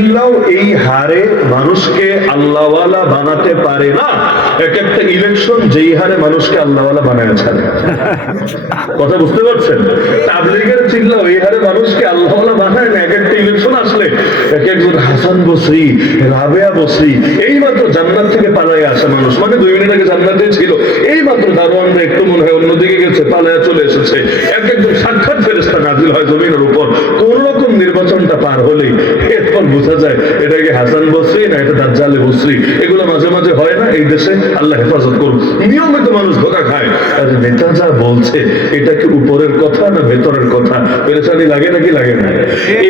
এই হারে মানুষকে আল্লাহওয়ালা বানাতে পারে না। এক একটা ইলেকশন যেই হারে মানুষকে আল্লাহওয়ালা বানায় ছাড়ে, কথা বুঝতে পারছেন? তাবলীগের চিল্লাও এই হারে মানুষকে আল্লাহওয়ালা বানায় না। এক একটা ইলেকশন আসলে এক একজন হাসান বসরি, রাবেয়া বসরি, এই মাত্র জান্নাত থেকে পালায় আসে মানুষ, মানে 2 মিনিট আগে জান্নাতে ছিল, এই মাত্র দারোয়ানরা একটু মনে হয় অন্যদিকে গেছে, পালায়া চলে এসেছে। এক একজন সাক্ষাৎ ফেরেশতা নাজিল হয় জমিনের উপর। কোন রকম নির্বাচনটা পার হলেই এরপর বোঝা যায় এটা কি হাসান বসরি না এটা দাজ্জালে বসরি। এগুলো মাঝে মাঝে হয় না এই দেশে? আল্লাহ হেফাজত করুন। নিয়মিত মানুষ ধোঁকা খায়। আর নেতা যা বলছে এটা কি উপরের কথা না ভেতরের কথা? পেরেশানি লাগে নাকি লাগে না?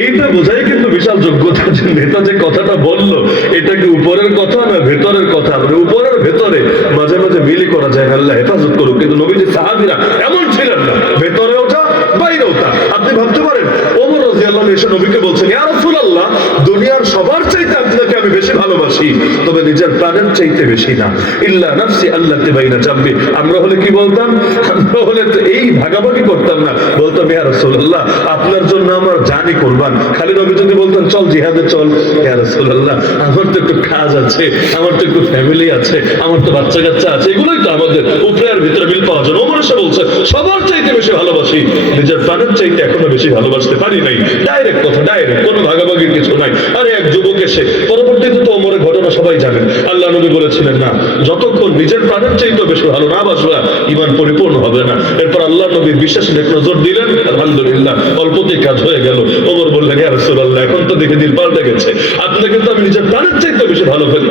এইটা বোঝাই কিন্তু বিশাল যোগ্যতা যে নেতা যে কথাটা বললো এটা কি উপরের কথা না ভেতরের কথা। উপরের ভেতরে মাঝে মাঝে মিলি করা যায়, আল্লাহ হেফাজত করুক। কিন্তু নবীজি সাহাবীরা এমন ছিলেন না, ভেতরেও তা বাইরেও তা। আপনি ভাবতে পারেন ওমর রাদিয়াল্লাহু আনহু এসে নবীকে বলছেন, ইয়া রাসূলুল্লাহ, দুনিয়ার সবার চাইতে আপনাকে আমি বেশি ভালোবাসি, তবে নিজের প্রাণের চাইতে বেশি না। ইল্লা নাফসি আল্লাতী বাইনা জামবি। আমরা হলে কি বলতাম? আমরা হলে তো এই ভাগাভাগি করতাম না, বলতাম ইয়া রাসূলুল্লাহ, আপনার জন্য আমার জানই কুরবান। খালি নবী যদি বলতেন চল জিহাদে চল, ইয়া রাসূলুল্লাহ, আমার তো একটু কাজ আছে, আমার তো একটু ফ্যামিলি আছে, আমার তো বাচ্চা কাচ্চা আছে, এগুলোই তো আমাদের উপরে আর ভিতরে মিল পাওয়া যায়। ওমর এসে বলছে সবার চাইতে বেশি ভালোবাসি, নিজের প্রাণের চাইতে এখনো বেশি ভালোবাসতে পারি নাই। ডাইরেক্ট কথা, ডাইরেক্ট, কোনো ভাগাভাগির কিছু নাই। আরে এক যুবক এসে, পরবর্তীতে তো ওমরের ঘটনা সবাই জানেন, আল্লাহ নবী বলেছিলেন না, যতক্ষণ নিজের প্রাণের চাইতে বেশি ভালো না বাসবা ঈমান পরিপূর্ণ হবে না। এরপর আল্লাহ নবী বিশেষ নজর দিলেন, আলহামদুলিল্লাহ অল্পতেই কাজ হয়ে গেল। ওমর বললেন, ইয়া রাসূলুল্লাহ, এখন তো দেখে দিন পাল্টে গেছে, আপনাকে তো আমি নিজের প্রাণের চাইতে বেশি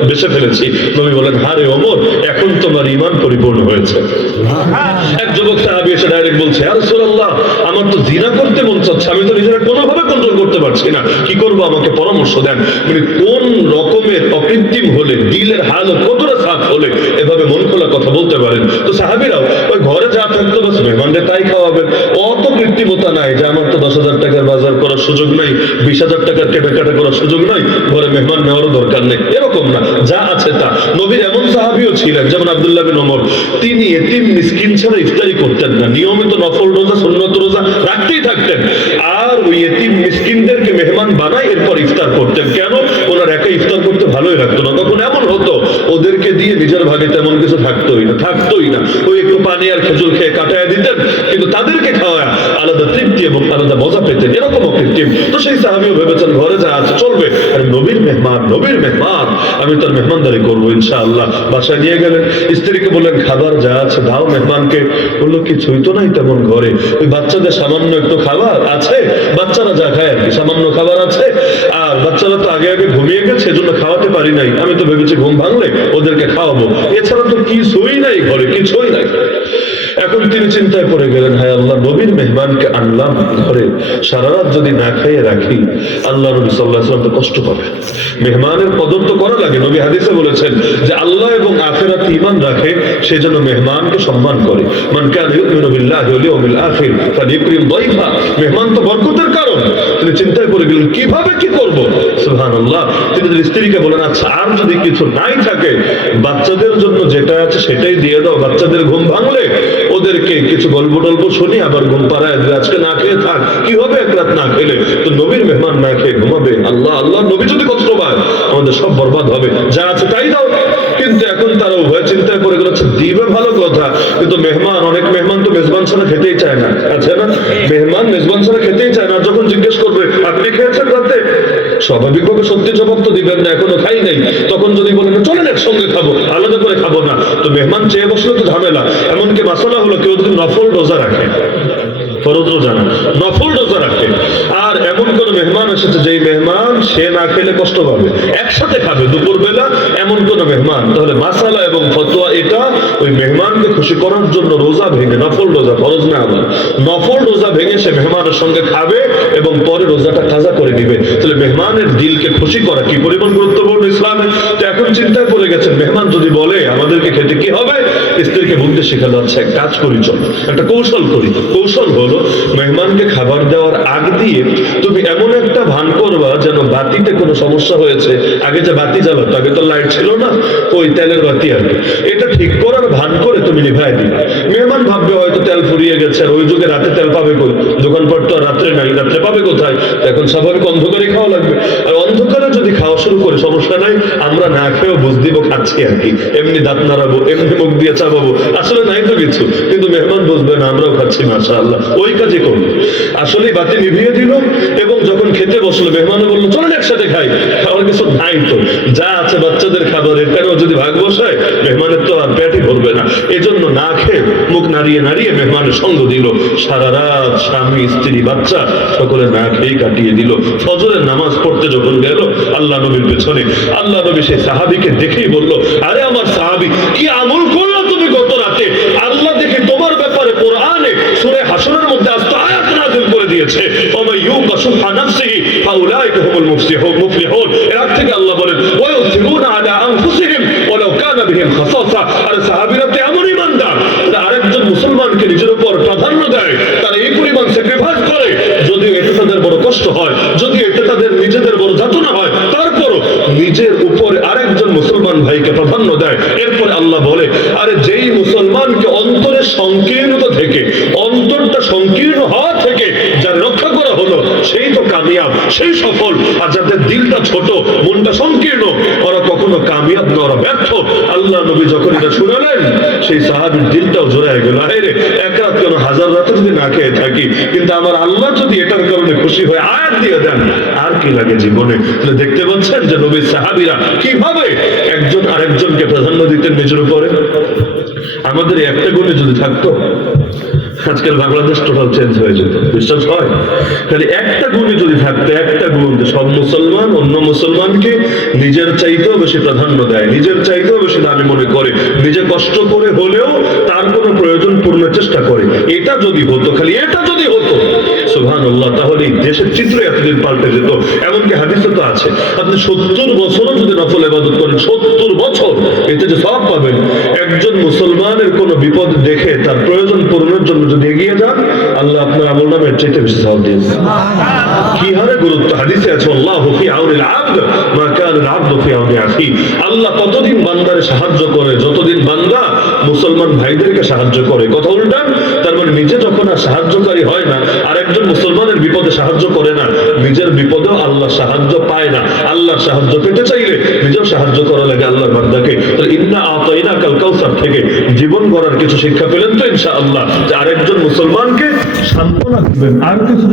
বেসে ফেলেছি। নবী বলেন, হারে ওমর, এখন তোমার ঈমান পরিপূর্ণ হয়েছে। এক যুবক সাহাবী এসে ডাইরেক্ট বলছে, ইয়া রাসূলুল্লাহ, আমার তো জিনা করতে মন চাচ্ছে, আমি তো নিজেরা কোনোভাবে কন্ট্রোল করতে পারছি না, কি করবো, আমাকে পরামর্শ দেন। মানে কোন রকমের অকৃত্রিম হলে, দিলের হাল কতটা সাফ হলে এভাবে মন খোলা কথা বলতে পারেন? তো সাহাবীরাও ওই ঘরে যা থাকতো বাস মেহমানদের তাই খাওয়াবেন, অত কৃত্রিমতা নাই যে আমার তো 10,000 টাকার বাজার করার সুযোগ নাই, 20,000 টাকার কেনাকাটা করার সুযোগ নাই, ঘরে মেহমান নেওয়ারও দরকার নেই, এরকম না, যা আছে তা। নবীর এমন সাহাবীও ছিলেন যেমন আব্দুল্লাহ বিন ওমর, তিনি এতিম মিসকিন ছাড়া ইফতারি করতেন না, নিয়মিত নফল রোজা সুন্নত রোজা রাখতেই থাকতেন। আর ওই এতিম মিসকিনদেরকে মেহমান বানাই এরপর ইফতার করতেন। কেন? ওনার একা ইফতার করতে ভালোই লাগতো না, তখন এমন হতো ওদেরকে দিয়ে নিজের ভাগে তেমন কিছু থাকতোই না। ওই একটু পানি আর খেজুর খেয়ে কাটায় দিতেন, কিন্তু তাদেরকে খাওয়া আলাদা তৃপ্তি এবং আলাদা মজা পেতেন, এরকম অকৃত্রিম। তো সেই সাহাবীও ভেবেছেন ঘরে যা আছে চলবে, আর নবীর মেহমান আমি তার মেহমানদারি করবো ইনশাআল্লাহ। বাসায় নিয়ে গেলেন, স্ত্রীকে বললেন খাবার যা আছে দাও মেহমানকে। বললো কিছুই তো নাই তেমন ঘরে, ওই বাচ্চাদের সামান্য একটু খাবার আছে, বাচ্চারা যা খায় আর কি, সামান্য খাবার আছে, আর বাচ্চারা তো আগে ঘুমিয়ে গেছে, এজন্য খাওয়াতে পারি নাই, আমি তো ভেবেছি ঘুম ভাঙলে ওদেরকে খাওয়াবো, এছাড়া তো কিছুই নাই ঘরে, কিছুই নাই। এখন তিনি চিন্তায় পড়ে গেলেন, হায় আল্লাহ, নবীর মেহমানকে আনলাম ঘরে, সারা রাত যদি না খাইয়ে রাখি আল্লাহ নবী সাল্লাল্লাহু আলাইহি ওয়াসাল্লাম তো কষ্ট পাবে। মেহমানের কদর তো করা লাগে। নবী হাদিসে বলেছেন যে আল্লাহ এবং আখিরাতে ঈমান রাখে সে যেন মেহমানকে সম্মান করে। মান কানা ইউমিনু বিল্লাহি ওয়াল ইয়াউমিল আখির ফালিউকরিম দাইফা। মেহমান তো বরকতের কারণ। তিনি চিন্তায় পড়ে গেলেন কিভাবে কি করব। সুবহানাল্লাহ। তিনি তার স্ত্রীকে বলেন, আচ্ছা আর যদি কিছু নাই থাকে বাচ্চাদের জন্য যেটা আছে সেটাই দিয়ে দাও, বাচ্চাদের ঘুম ভাঙলে ওদেরকে কিছু গল্প টল্প শুনি, আবার ঘুম পাড়ায় আজকে না খেয়ে থাক, কি হবে এক রাত না খেলে? তো নবীর মেহমান না খেয়ে ঘুমাবে, আল্লাহ নবী যদি কষ্ট পায় আমাদের সব বরবাদ হবে, যা আছে তাই দাও। কিন্তু এখন তারা উভয় চিন্তায় পড়ে গেছে, দিবে ভালো কথা, কিন্তু মেহমান, অনেক মেহমান তো মেজবান ছাড়া খেতেই চায় না, আছে না? মেহমান মেজবান ছাড়া খেতেই চায় না। যখন জিজ্ঞেস করবে আপনি খেয়েছেন রাতে, স্বাভাবিকভাবে সত্যি জবাব তো দিবেন না, এখনো খাই নাই। তখন যদি বলেন চলেন একসঙ্গে খাবো, আলাদা করে খাবো না, তো মেহমান চেয়ে বসলে তো ঝামেলা। এমনকি মাসালা হলো কেউ যদি নফল রোজা রাখে, ফরজ রোজা না, নফল রোজা রাখে, আর এমন কোন মেহমান এসেছে যেই মেহমান সে না খেলে কষ্ট পাবে, একসাথে খাবে দুপুর বেলা, এমন কোন মেহমান, তাহলে মাসালা এবং ফতোয়া এটা ওই মেহমানকে খুশি করার জন্য রোজা ভেঙে, নফল রোজা, ফরজ না আবার, নফল রোজা ভেঙে সে মেহমানের সঙ্গে খাবে এবং পরে রোজাটা কাজা করে দিবে। তাহলে মেহমানের দিলকে খুশি করা কি পরিমাণ গুরুত্বপূর্ণ ইসলামে। তো এখন চিন্তায় পড়ে গেছেন, মেহমান যদি বলে আমাদেরকে খেতে কি হবে, স্ত্রীকে বুঝতে শেখানো যাচ্ছে, এক কাজ করি চল, একটা কৌশল করি। কৌশল হলো হলো, মেহমানকে খাবার দেওয়ার আগ দিয়ে তুমি এমন একটা ভান করবা যেন বাতিতে কোনো সমস্যা হয়েছে। আগে যে বাতি জ্বালাতো, আগে তো লাইট ছিল না, ওই তেলের বাতি আর কি, এটা ঠিক করার ভান করে তুমি নিভাই দিবে। মেহমান ভাববে হয়তো তেল ফুরিয়ে গেছে, আর ওই যুগে রাতে তেল পাবে কই, দোকানপাট তো রাত্রে নাই, রাত্রে পাবে কোথায়, এখন স্বাভাবিক অন্ধকারে খাওয়া লাগবে। আর অন্ধকারে যদি খাওয়া শুরু করে সমস্যা নাই, আমরা না খেয়েও বুঝ দিব খাচ্ছি আর কি, এমনি দাঁত নাড়াবো, এমনি মুখ দিয়ে চাবাবো, আসলে নাই তো কিছু, কিন্তু মেহমান বুঝবে না আমরাও খাচ্ছি মাশাআল্লাহ, ওই কাজই করবো। আসলে বাতি নিভিয়ে দিল এবং যখন খেতে বসলো মেহমান বললো চলেন একসাথে খাই, খাওয়ার কিছু নাই তো, যা আছে বাচ্চাদের খাবারের, কেন যদি ভাগ বসায় মেহমানের তো আর পেটই ভরবে না, এজন্য না খেয়ে মুখ নাড়িয়ে নাড়িয়ে মেহমানের সঙ্গ দিল। সারা রাত স্বামী স্ত্রী বাচ্চা সকলে না খেয়ে কাটিয়ে দিল। ফজরের নামাজ পড়তে যখন গেল আল্লাহ নবীর পেছনে, আল্লাহ নবী সেই সাহাবীকে দেখেই বলল, আরে আমার সাহাবী, কি আমল করলো তুমি গত রাতে? আল্লাহ দেখে তোমার ব্যাপারে কোরআনে সূরা হাশরের মধ্যে আস্ত আয়াত নাযিল করে দিয়েছে, ওয়া ইউকা শুহা নাফসিহি ফাউলাইকা হুমুল মুফলিহুন। এর থেকে আল্লাহ বলেন, ওয়া ইউসিরুনা আলা আনফুসিহিম ওয়ালাউ কানা বিহিম খাসাসা। আর সাহাবীরা তো এমন ঈমানদার, আরেকজন মুসলমানকে নিজের উপর প্রাধান্য দেয়, তারা এই পরিমাণ স্যাক্রিফাইস করে, যদিও এটা তাদের বড় কষ্ট হয়, যদিও এটা তাদের নিজেদের বড় যাতনা হয়, তারপরও নিজের উপরে আরেকজন মুসলমান ভাইকে প্রাধান্য দেয়। এরপরে আল্লাহ বলে, আরে যেই মুসলমানকে অন্তরের সংকীর্ণতা থেকে, অন্তরটা সংকীর্ণ হওয়া থেকে যার রক্ষা করা হলো, সেই তো কামিয়াব, সেই সফল। আর যাদের দিলটা ছোট, মনটা সংকীর্ণ, ওরা কখনো কামিয়াব না, ওরা ব্যর্থ। আল্লাহ নবী যখন এটা শুনালেন, সেই সাহাবীর দিলটাও জোড়ায় গেল, আরে এক রাত কেন, হাজার রাতে যদি না খেয়ে থাকি, কিন্তু আমার আল্লাহ যদি এটার কারণে খুশি হয়ে আয়াত দিয়ে দেন, আর কি লাগে জীবনে। দেখতে পাচ্ছেন যে নবীর সাহাবীরা কিভাবে একজন আরেকজনকে প্রাধান্য দিতেন নিজের উপরে। আমাদের একটা গুণে যদি থাকতো, আজকাল বাংলাদেশ টোটাল চেঞ্জ হয়ে যেত, বিশ্বাস হয়? খালি একটা গুণে যদি থাকতো, একটা গুণ, সব মুসলমান অন্য মুসলমানকে নিজের চাইতেও বেশি প্রাধান্য দেয়, নিজের চাইতেও বেশি দামি মনে করে, নিজে কষ্ট করে হলেও তার কোনো প্রয়োজন পূর্ণের চেষ্টা করে। এটা যদি হতো, খালি এটা যদি হতো, সুবহানাল্লাহ, তাহলে দেশের চিত্র এতদিন পাল্টে যেত। এমনকি হাদিসে তো আছে, আপনি 70 বছরও যদি নফল ইবাদত করেন, 70 বছর, এতে যে সওয়াব পাবেন। একজন মুসলমানের কোনো বিপদ দেখে তার প্রয়োজন পূরণের জন্য যদি এগিয়ে যান, আল্লাহ আপনার আমল নামের চাইতে বেশি সওয়াব দিয়েছে। কি হারে গুরুত্ব, হাদিসে আছে, আল্লাহু ফি আউনিল আবদ মা কানা আল আবদু ফি আউনি আখি। আল্লাহ ততদিন বান্দারে সাহায্য করে যতদিন বান্দা মুসলমান ভাইদেরকে সাহায্য করে। কথা উল্টা, তার মানে নিজে যখন আর সাহায্যকারী হয় না, আর একজন মুসলমানের বিপদে সাহায্য করে না, নিজের বিপদেও আল্লাহ সাহায্য পায় না। আল্লাহর সাহায্য পেতে চাইলে নিজেও সাহায্য করা লাগে আল্লাহর বান্দাকে। ইন্না আতাইনাকাল কাউসার থেকে জীবন গড়ার কিছু শিক্ষা পেলেন তো ইনশাআল্লাহ, যে আরেকজন মুসলমানকে সান্ত্বনা দিবেন, আর কিছু